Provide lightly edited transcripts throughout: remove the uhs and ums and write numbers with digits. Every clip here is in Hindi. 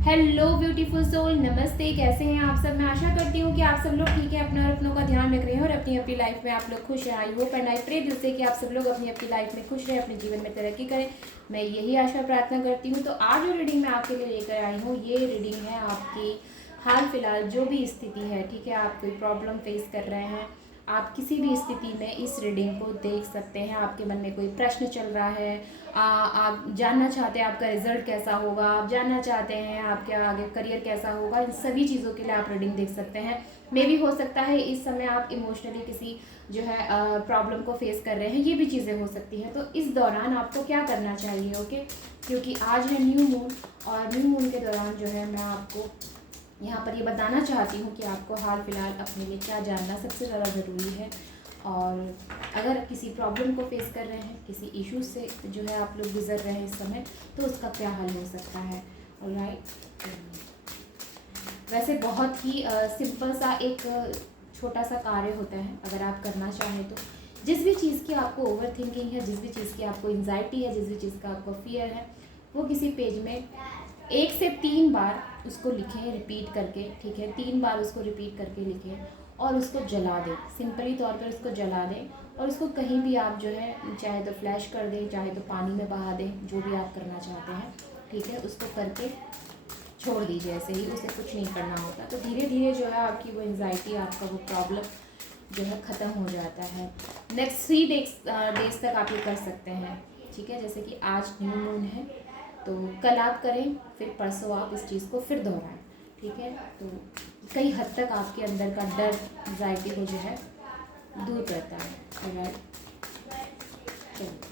हेलो ब्यूटीफुल सोल, नमस्ते। कैसे हैं आप सब? मैं आशा करती हूँ कि आप सब लोग ठीक है, अपना और अपनों का ध्यान रख रहे हैं और अपनी अपनी लाइफ में आप लोग खुश हैं। I hope and I pray दिल से कि आप सब लोग अपनी अपनी लाइफ में खुश रहें, अपने जीवन में तरक्की करें। मैं यही आशा प्रार्थना करती हूँ। तो आज जो रीडिंग मैं आपके लिए लेकर आई हूँ, ये रीडिंग है आपकी हाल फिलहाल जो भी स्थिति है, ठीक है। आप कोई प्रॉब्लम फेस कर रहे हैं, आप किसी भी स्थिति में इस रीडिंग को देख सकते हैं। आपके मन में कोई प्रश्न चल रहा है, आप जानना चाहते हैं आपका रिजल्ट कैसा होगा, आप जानना चाहते हैं आपके आगे करियर कैसा होगा, इन सभी चीज़ों के लिए आप रीडिंग देख सकते हैं। मे भी हो सकता है इस समय आप इमोशनली किसी जो है प्रॉब्लम को फेस कर रहे हैं, ये भी चीज़ें हो सकती हैं। तो इस दौरान आपको क्या करना चाहिए, ओके? क्योंकि आज है न्यू मून, और न्यू मून के दौरान जो है मैं आपको यहाँ पर ये बताना चाहती हूँ कि आपको हाल फिलहाल अपने लिए क्या जानना सबसे ज़्यादा ज़रूरी है। और अगर किसी प्रॉब्लम को फेस कर रहे हैं, किसी इश्यूज से जो है आप लोग गुजर रहे हैं इस समय, तो उसका क्या हल हो सकता है। ऑलराइट, वैसे बहुत ही सिंपल सा एक छोटा सा कार्य होता है, अगर आप करना चाहें तो। जिस भी चीज़ की आपको ओवर थिंकिंग है, जिस भी चीज़ की आपको एंजाइटी है, जिस भी चीज़ का आपको फियर है, वो किसी पेज में 1 से 3 बार उसको लिखें रिपीट करके, ठीक है। 3 बार उसको रिपीट करके लिखें और उसको जला दें, सिंपली तौर पर उसको जला दें। और उसको कहीं भी आप जो है चाहे तो फ्लैश कर दें, चाहे तो पानी में बहा दें, जो भी आप करना चाहते हैं, ठीक है। उसको करके छोड़ दीजिए, ऐसे ही, उसे कुछ नहीं करना होता। तो धीरे धीरे जो है आपकी वो एंजाइटी, आपका वो प्रॉब्लम जो है ख़त्म हो जाता है। नेक्स्ट 3 डेज तक आप ये कर सकते हैं, ठीक है। जैसे कि आज न्यू मून है, तो कल आप करें, फिर परसों आप इस चीज़ को फिर दोहराएं, ठीक है। तो कई हद तक आपके अंदर का डर, एंजाइटी को जो है दूर करता है। राइट, चलिए।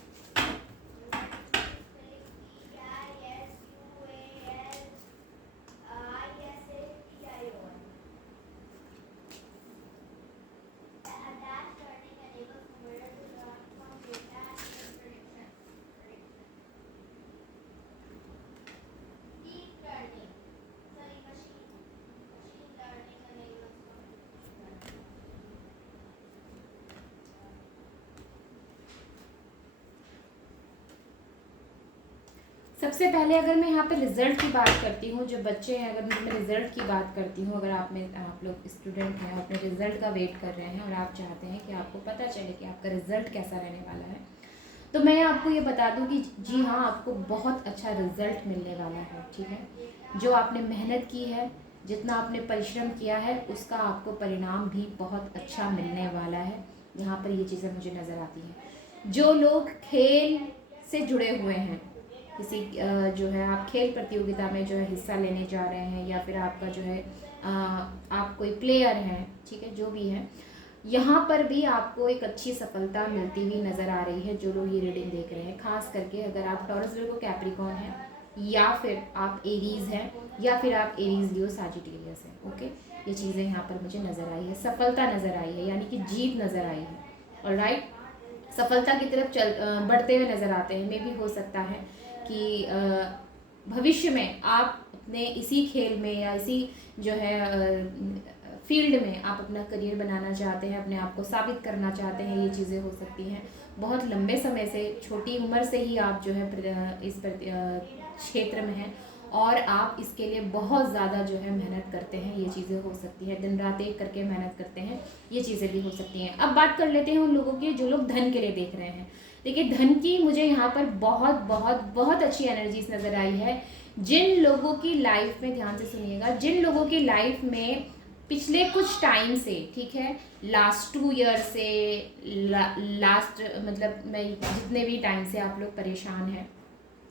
सबसे पहले अगर मैं यहाँ पे रिजल्ट की बात करती हूँ, जो बच्चे हैं, अगर मैं रिजल्ट की बात करती हूँ, अगर आप लोग स्टूडेंट हैं, अपने रिजल्ट का वेट कर रहे हैं और आप चाहते हैं कि आपको पता चले कि आपका रिजल्ट कैसा रहने वाला है, तो मैं आपको ये बता दूँ कि जी हाँ, आपको बहुत अच्छा रिजल्ट मिलने वाला है, ठीक है। जो आपने मेहनत की है, जितना आपने परिश्रम किया है, उसका आपको परिणाम भी बहुत अच्छा मिलने वाला है। यहाँ पर ये चीज़ें मुझे नज़र आती हैं। जो लोग खेल से जुड़े हुए हैं, किसी जो है आप खेल प्रतियोगिता में जो है हिस्सा लेने जा रहे हैं, या फिर आपका जो है आप कोई प्लेयर हैं, ठीक है, जो भी है, यहाँ पर भी आपको एक अच्छी सफलता मिलती हुई नज़र आ रही है। जो लोग ये रीडिंग देख रहे हैं, खास करके अगर आप टॉरस वर्गो कैप्रिकॉर्न हैं, या फिर आप एरीज हैं, या फिर आप एरीज लियो सजिटेरियस हैं, ओके। ये चीज़ें यहाँ पर मुझे नज़र आई है, सफलता नज़र आई है, यानी कि जीत नज़र आई है। ऑलराइट, सफलता की तरफ बढ़ते हुए नज़र आते हैं। मे भी हो सकता है कि भविष्य में आप अपने इसी खेल में या इसी जो है फील्ड में आप अपना करियर बनाना चाहते हैं, अपने आप को साबित करना चाहते हैं, ये चीज़ें हो सकती हैं। बहुत लंबे समय से, छोटी उम्र से ही आप जो है इस क्षेत्र में हैं, और आप इसके लिए बहुत ज़्यादा जो है मेहनत करते हैं, ये चीज़ें हो सकती हैं। दिन रात एक करके मेहनत करते हैं, ये चीज़ें भी हो सकती हैं। अब बात कर लेते हैं उन लोगों की जो लोग धन के लिए देख रहे हैं। देखिए, धन की मुझे यहाँ पर बहुत बहुत बहुत अच्छी एनर्जीज नज़र आई है। जिन लोगों की लाइफ में, ध्यान से सुनिएगा, जिन लोगों की लाइफ में पिछले कुछ टाइम से, ठीक है, लास्ट 2 ईयर से लास्ट मतलब मैं जितने भी टाइम से आप लोग परेशान हैं,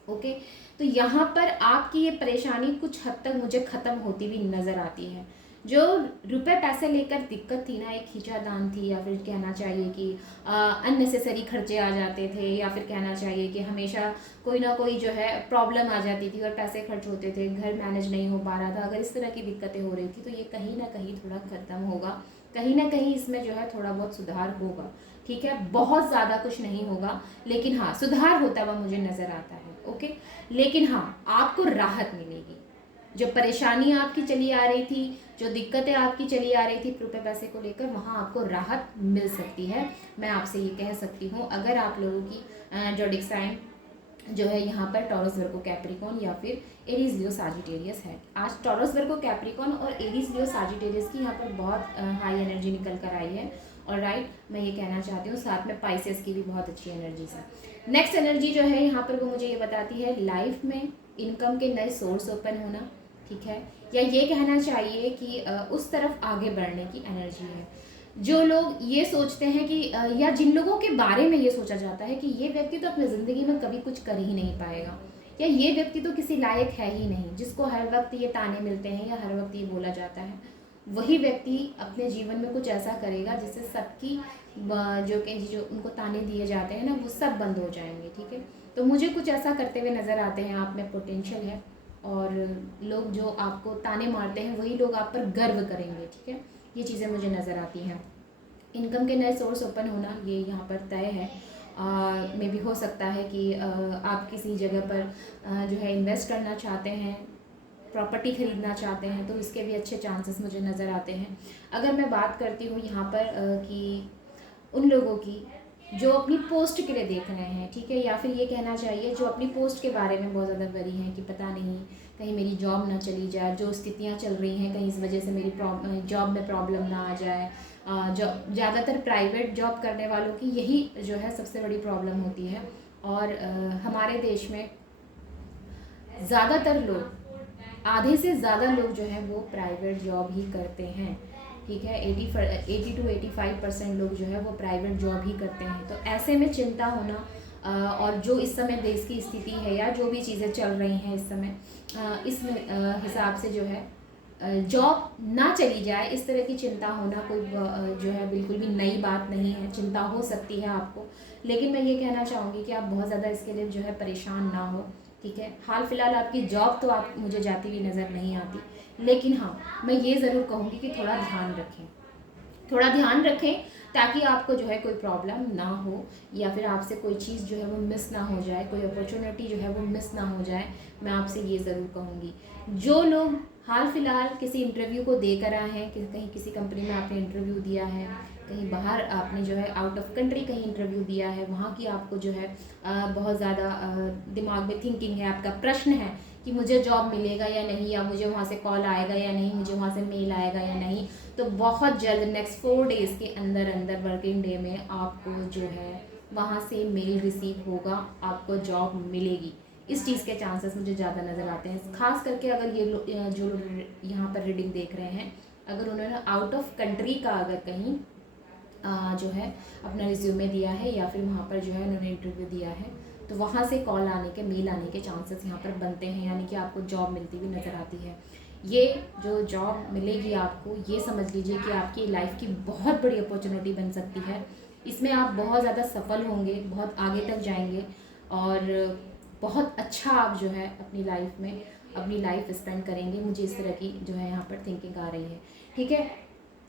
ओके, तो यहाँ पर आपकी ये परेशानी कुछ हद तक मुझे ख़त्म होती हुई नज़र आती है। जो रुपए पैसे लेकर दिक्कत थी ना, एक खींचातान थी, या फिर कहना चाहिए कि अननेसेसरी खर्चे आ जाते थे, या फिर कहना चाहिए कि हमेशा कोई ना कोई जो है प्रॉब्लम आ जाती थी और पैसे खर्च होते थे, घर मैनेज नहीं हो पा रहा था। अगर इस तरह की दिक्कतें हो रही थी, तो ये कहीं ना कहीं थोड़ा ख़त्म होगा, कहीं ना कहीं इसमें जो है थोड़ा बहुत सुधार होगा, ठीक है। बहुत ज़्यादा कुछ नहीं होगा, लेकिन हाँ, सुधार होता हुआ मुझे नज़र आता है, ओके। लेकिन हाँ, आपको राहत मिलेगी। जो परेशानी आपकी चली आ रही थी, जो दिक्कतें आपकी चली आ रही थी रुपये पैसे को लेकर, वहाँ आपको राहत मिल सकती है। मैं आपसे ये कह सकती हूँ, अगर आप लोगों की जोडिक साइन जो है यहाँ पर टॉरस वर्गो कैप्रिकॉन या फिर एरीज लियो साजिटेरियस है। आज टॉरस वर्गो कैप्रिकॉन और एरीज लियो साजिटेरियस की यहाँ पर बहुत हाई एनर्जी निकल कर आई है। और राइट, मैं ये कहना चाहती हूँ साथ में पाइसेस की भी बहुत अच्छी एनर्जी है। नेक्स्ट एनर्जी जो है यहाँ पर वो मुझे ये बताती है लाइफ में इनकम के नए सोर्स ओपन होना, ठीक है, या ये कहना चाहिए कि उस तरफ आगे बढ़ने की एनर्जी है। जो लोग ये सोचते हैं कि या जिन लोगों के बारे में ये सोचा जाता है कि ये व्यक्ति तो अपनी ज़िंदगी में कभी कुछ कर ही नहीं पाएगा, या ये व्यक्ति तो किसी लायक है ही नहीं, जिसको हर वक्त ये ताने मिलते हैं या हर वक्त ये बोला जाता है, वही व्यक्ति अपने जीवन में कुछ ऐसा करेगा जिससे सबकी जो उनको ताने दिए जाते हैं ना, वो सब बंद हो जाएंगे, ठीक है। तो मुझे कुछ ऐसा करते हुए नज़र आते हैं, आप में पोटेंशियल है, और लोग जो आपको ताने मारते हैं वही लोग आप पर गर्व करेंगे, ठीक है। ये चीज़ें मुझे नज़र आती हैं। इनकम के नए सोर्स ओपन होना ये यहाँ पर तय है। मे भी हो सकता है कि आप किसी जगह पर जो है इन्वेस्ट करना चाहते हैं, प्रॉपर्टी ख़रीदना चाहते हैं, तो इसके भी अच्छे चांसेस मुझे नज़र आते हैं। अगर मैं बात करती हूँ यहाँ पर कि उन लोगों की जो अपनी पोस्ट के लिए देख रहे हैं, ठीक है, या फिर ये कहना चाहिए जो अपनी पोस्ट के बारे में बहुत ज़्यादा वरी हैं कि पता नहीं कहीं मेरी जॉब ना चली जाए, जो स्थितियाँ चल रही हैं कहीं इस वजह से मेरी जॉब में प्रॉब्लम ना आ जाए। ज़्यादातर प्राइवेट जॉब करने वालों की यही जो है सबसे बड़ी प्रॉब्लम होती है। और हमारे देश में ज़्यादातर लोग, आधे से ज़्यादा लोग जो है वो प्राइवेट जॉब ही करते हैं, ठीक है। 80 to 85% लोग जो है वो प्राइवेट जॉब ही करते हैं। तो ऐसे में चिंता होना और जो इस समय देश की स्थिति है या जो भी चीज़ें चल रही हैं इस समय, इस हिसाब से जो है जॉब ना चली जाए, इस तरह की चिंता होना कोई जो है बिल्कुल भी नई बात नहीं है। चिंता हो सकती है आपको, लेकिन मैं ये कहना चाहूँगी कि आप बहुत ज़्यादा इसके लिए जो है परेशान ना हो, ठीक है। हाल फिलहाल आपकी जॉब तो आप मुझे जाती हुई नज़र नहीं आती, लेकिन हाँ, मैं ये ज़रूर कहूँगी कि थोड़ा ध्यान रखें, थोड़ा ध्यान रखें, ताकि आपको जो है कोई प्रॉब्लम ना हो, या फिर आपसे कोई चीज़ जो है वो मिस ना हो जाए, कोई अपॉर्चुनिटी जो है वो मिस ना हो जाए। मैं आपसे ये ज़रूर कहूँगी, जो लोग हाल फिलहाल किसी इंटरव्यू को देकर आए हैं, कि कहीं किसी कंपनी में आपने इंटरव्यू दिया है, कहीं बाहर आपने जो है आउट ऑफ कंट्री कहीं इंटरव्यू दिया है, वहाँ की आपको जो है बहुत ज़्यादा दिमाग में थिंकिंग है, आपका प्रश्न है कि मुझे जॉब मिलेगा या नहीं, या मुझे वहाँ से कॉल आएगा या नहीं, मुझे वहाँ से मेल आएगा या नहीं, तो बहुत जल्द नेक्स्ट 4 डेज़ के अंदर अंदर वर्किंग डे में आपको जो है वहाँ से मेल रिसीव होगा, आपको जॉब मिलेगी। इस चीज़ के चांसेस मुझे ज़्यादा नज़र आते हैं। खास करके अगर ये जो यहाँ पर रीडिंग देख रहे हैं, अगर उन्होंने आउट ऑफ कंट्री का अगर कहीं जो है अपना रिज्यूमे दिया है, या फिर वहाँ पर जो है उन्होंने इंटरव्यू दिया है, तो वहाँ से कॉल आने के, मेल आने के चांसेस यहाँ पर बनते हैं, यानी कि आपको जॉब मिलती हुई नज़र आती है। ये जो जॉब मिलेगी आपको, ये समझ लीजिए कि आपकी लाइफ की बहुत बड़ी अपॉर्चुनिटी बन सकती है। इसमें आप बहुत ज़्यादा सफल होंगे, बहुत आगे तक जाएंगे, और बहुत अच्छा आप जो है अपनी लाइफ में अपनी लाइफ स्पेंड करेंगे। मुझे इस तरह की जो है यहाँ पर थिंकिंग आ रही है, ठीक है।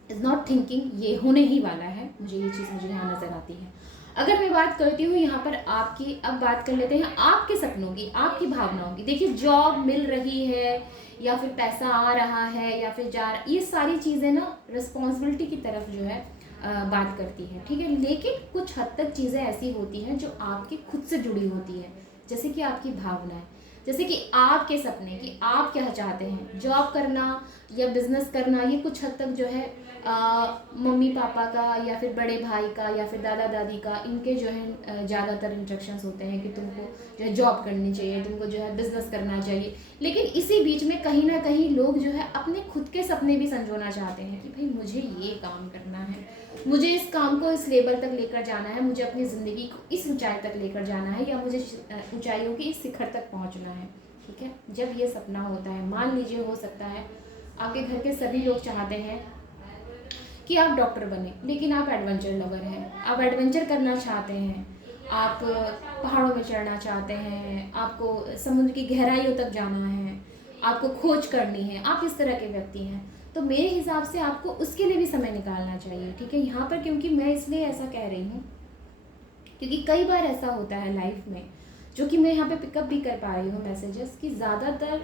इज़ नॉट थिंकिंग, ये होने ही वाला है, मुझे ये चीज़ मुझे यहाँ नज़र आती है। अगर मैं बात करती हूँ यहाँ पर आपकी, अब बात कर लेते हैं आपके सपनों की, आपकी भावनाओं की। देखिए, जॉब मिल रही है या फिर पैसा आ रहा है या फिर जा रहा, ये सारी चीज़ें ना रिस्पॉन्सिबिलिटी की तरफ जो है बात करती है, ठीक है। लेकिन कुछ हद तक चीज़ें ऐसी होती हैं जो आपकी खुद से जुड़ी होती है, जैसे कि आपकी भावनाएं, जैसे कि आपके सपने, कि आप क्या चाहते हैं, जॉब करना या बिजनेस करना, ये कुछ हद तक जो है मम्मी पापा का या फिर बड़े भाई का या फिर दादा दादी का, इनके जो है ज़्यादातर इंस्ट्रक्शंस होते हैं कि तुमको जो है जॉब करनी चाहिए, तुमको जो है बिजनेस करना चाहिए। लेकिन इसी बीच में कहीं ना कहीं लोग जो है अपने खुद के सपने भी संजोना चाहते हैं कि भाई मुझे ये काम करना है, मुझे इस काम को इस लेवल तक लेकर जाना है, मुझे अपनी ज़िंदगी को इस ऊंचाई तक लेकर जाना है, या मुझे ऊंचाइयों के इस शिखर तक पहुंचना है, ठीक है। जब ये सपना होता है, मान लीजिए हो सकता है आपके घर के सभी लोग चाहते हैं कि आप डॉक्टर बने, लेकिन आप एडवेंचर लवर हैं, आप एडवेंचर करना चाहते हैं, आप पहाड़ों में चढ़ना चाहते हैं, आपको समुद्र की गहराइयों तक जाना है, आपको खोज करनी है, आप इस तरह के व्यक्ति हैं, तो मेरे हिसाब से आपको उसके लिए भी समय निकालना चाहिए, ठीक है। यहाँ पर क्योंकि मैं इसलिए ऐसा कह रही हूँ क्योंकि कई बार ऐसा होता है लाइफ में, जो कि मैं यहाँ पे पिकअप भी कर पा रही हूँ मैसेजेस, कि ज़्यादातर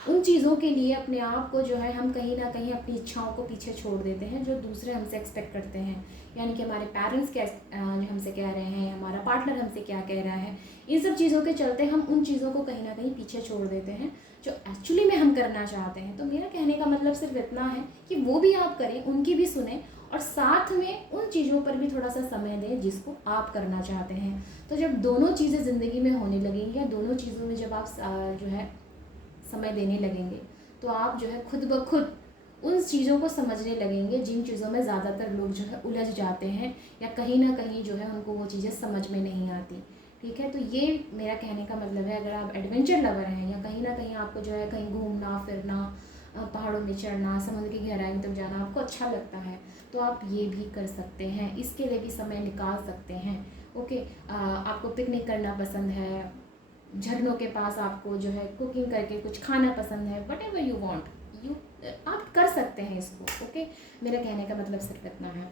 उन चीज़ों के लिए अपने आप को जो है हम कहीं ना कहीं अपनी इच्छाओं को पीछे छोड़ देते हैं जो दूसरे हमसे एक्सपेक्ट करते हैं, यानी कि हमारे पेरेंट्स क्या हमसे कह रहे हैं, हमारा पार्टनर हमसे क्या कह रहा है, इन सब चीज़ों के चलते हम उन चीज़ों को कहीं ना कहीं पीछे छोड़ देते हैं जो एक्चुअली में हम करना चाहते हैं। तो मेरा कहने का मतलब सिर्फ इतना है कि वो भी आप करें, उनकी भी सुने, और साथ में उन चीज़ों पर भी थोड़ा सा समय दें जिसको आप करना चाहते हैं। तो जब दोनों चीज़ें ज़िंदगी में होने लगेंगी, या दोनों चीज़ों में जब आप जो है समय देने लगेंगे, तो आप जो है खुद ब खुद उन चीज़ों को समझने लगेंगे जिन चीज़ों में ज़्यादातर लोग जो है उलझ जाते हैं, या कहीं ना कहीं जो है उनको वो चीज़ें समझ में नहीं आती। ठीक है, तो ये मेरा कहने का मतलब है, अगर आप एडवेंचर लवर हैं या कहीं ना कहीं आपको जो है कहीं घूमना फिरना, पहाड़ों में चढ़ना, समुद्र की गहराई तक जाना आपको अच्छा लगता है, तो आप ये भी कर सकते हैं, इसके लिए भी समय निकाल सकते हैं। ओके, आपको पिकनिक करना पसंद है, झरनों के पास आपको जो है कुकिंग करके कुछ खाना पसंद है, what ever you want, you आप कर सकते हैं इसको। ओके, मेरा कहने का मतलब सिर्फ इतना है।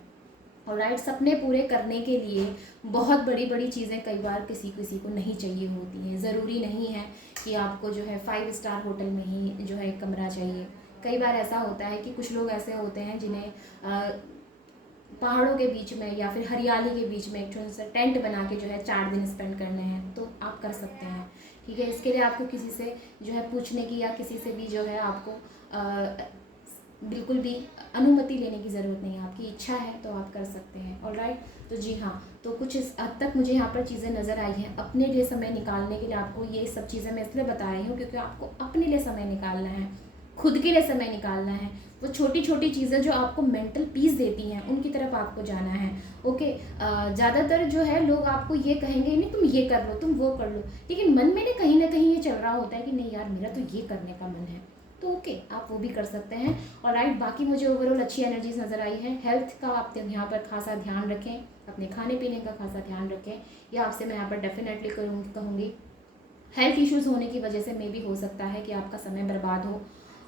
और राइट, सपने पूरे करने के लिए बहुत बड़ी बड़ी चीज़ें कई बार किसी किसी को नहीं चाहिए होती हैं। ज़रूरी नहीं है कि आपको जो है 5 स्टार होटल में ही जो है कमरा चाहिए। कई बार ऐसा होता है कि कुछ लोग ऐसे होते हैं जिन्हें पहाड़ों के बीच में या फिर हरियाली के बीच में एक छोटा सा टेंट बना के जो है 4 दिन स्पेंड करने हैं, तो आप कर सकते हैं। ठीक है, इसके लिए आपको किसी से जो है पूछने की या किसी से भी जो है आपको बिल्कुल भी अनुमति लेने की ज़रूरत नहीं है। आपकी इच्छा है तो आप कर सकते हैं। और राइट, तो जी हाँ, तो कुछ इस हद तक मुझे यहाँ पर चीज़ें नज़र आई हैं। अपने लिए समय निकालने के लिए आपको ये सब चीज़ें मैं इसलिए बता रही हूँ क्योंकि आपको अपने लिए समय निकालना है, खुद के लिए समय निकालना है। वो छोटी छोटी चीज़ें जो आपको मेंटल पीस देती हैं उनकी तरफ आपको जाना है। ओके, ज़्यादातर जो है लोग आपको ये कहेंगे नहीं तुम ये कर लो, तुम वो कर लो, लेकिन मन में कहीं ना कहीं ये चल रहा होता है कि नहीं यार मेरा तो ये करने का मन है, तो ओके आप वो भी कर सकते हैं। और राइट, बाकी मुझे ओवरऑल अच्छी एनर्जीज नज़र आई है। हेल्थ का आप यहाँ पर खासा ध्यान रखें, अपने खाने पीने का खासा ध्यान रखें, या आपसे मैं यहाँ पर डेफिनेटली कहूँगी हेल्थ इश्यूज़ होने की वजह से मे भी हो सकता है कि आपका समय बर्बाद हो,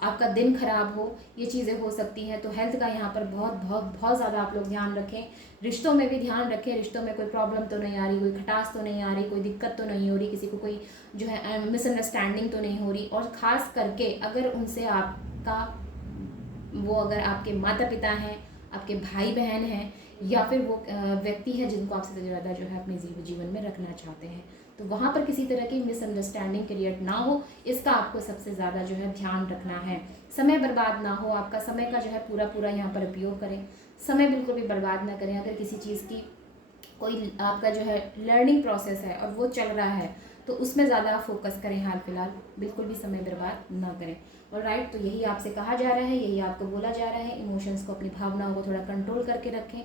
आपका दिन खराब हो, ये चीज़ें हो सकती हैं। तो हेल्थ का यहाँ पर बहुत बहुत बहुत ज़्यादा आप लोग ध्यान रखें। रिश्तों में भी ध्यान रखें, रिश्तों में कोई प्रॉब्लम तो नहीं आ रही, कोई खटास तो नहीं आ रही, कोई दिक्कत तो नहीं हो रही, किसी को कोई जो है मिसअंडरस्टैंडिंग तो नहीं हो रही। और ख़ास करके अगर उनसे आपका वो अगर आपके माता पिता हैं, आपके भाई बहन हैं, या फिर वो व्यक्ति है जिनको आप सबसे ज़्यादा जो है अपने जीवन में रखना चाहते हैं, तो वहाँ पर किसी तरह की मिसअंडरस्टैंडिंग क्रिएट ना हो, इसका आपको सबसे ज़्यादा जो है ध्यान रखना है। समय बर्बाद ना हो, आपका समय का जो है पूरा पूरा यहाँ पर उपयोग करें, समय बिल्कुल भी बर्बाद ना करें। अगर किसी चीज़ की कोई आपका जो है लर्निंग प्रोसेस है और वो चल रहा है तो उसमें ज़्यादा फोकस करें, हाल फिलहाल बिल्कुल भी समय बर्बाद ना करें। और राइट, तो यही आपसे कहा जा रहा है, यही आपको बोला जा रहा है, इमोशंस को, अपनी भावनाओं को थोड़ा कंट्रोल करके रखें।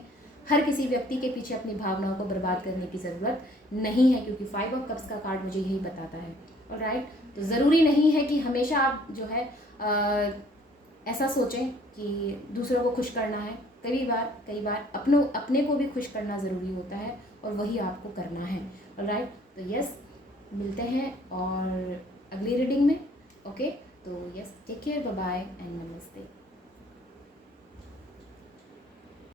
हर किसी व्यक्ति के पीछे अपनी भावनाओं को बर्बाद करने की ज़रूरत नहीं है, क्योंकि 5 ऑफ कप्स का कार्ड मुझे यही बताता है। और राइट, तो ज़रूरी नहीं है कि हमेशा आप जो है ऐसा सोचें कि दूसरों को खुश करना है। कई बार अपने को भी खुश करना ज़रूरी होता है, और वही आपको करना है। और राइट, तो यस, मिलते हैं और अगली रीडिंग में। ओके, तो yes, take care, bye bye and नमस्ते।